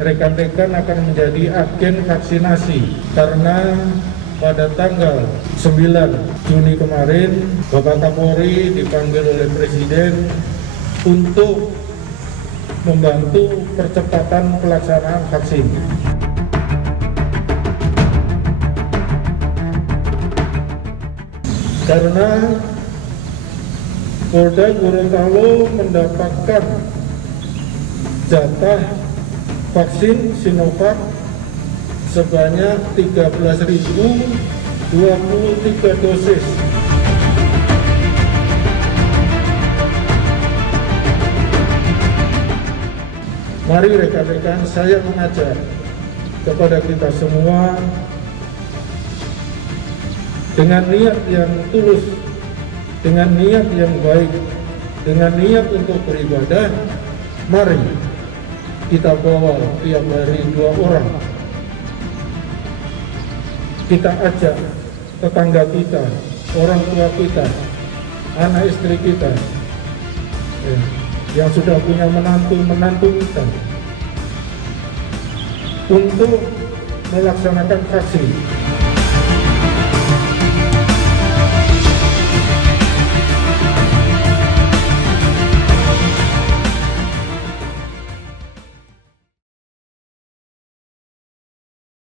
rekan-rekan akan menjadi agen vaksinasi karena pada tanggal 9 Juni kemarin Bapak Kapolri dipanggil oleh Presiden untuk membantu percepatan pelaksanaan vaksin. Karena Polda Gorontalo mendapatkan jatah vaksin Sinovac sebanyak 13.023 dosis. Mari rekan-rekan, saya mengajak kepada kita semua dengan niat yang tulus, dengan niat yang baik, dengan niat untuk beribadah, mari kita bawa tiap hari 2 orang. Kita ajak tetangga kita, orang tua kita, anak istri kita, yang sudah punya menantu kita, untuk melaksanakan vaksin.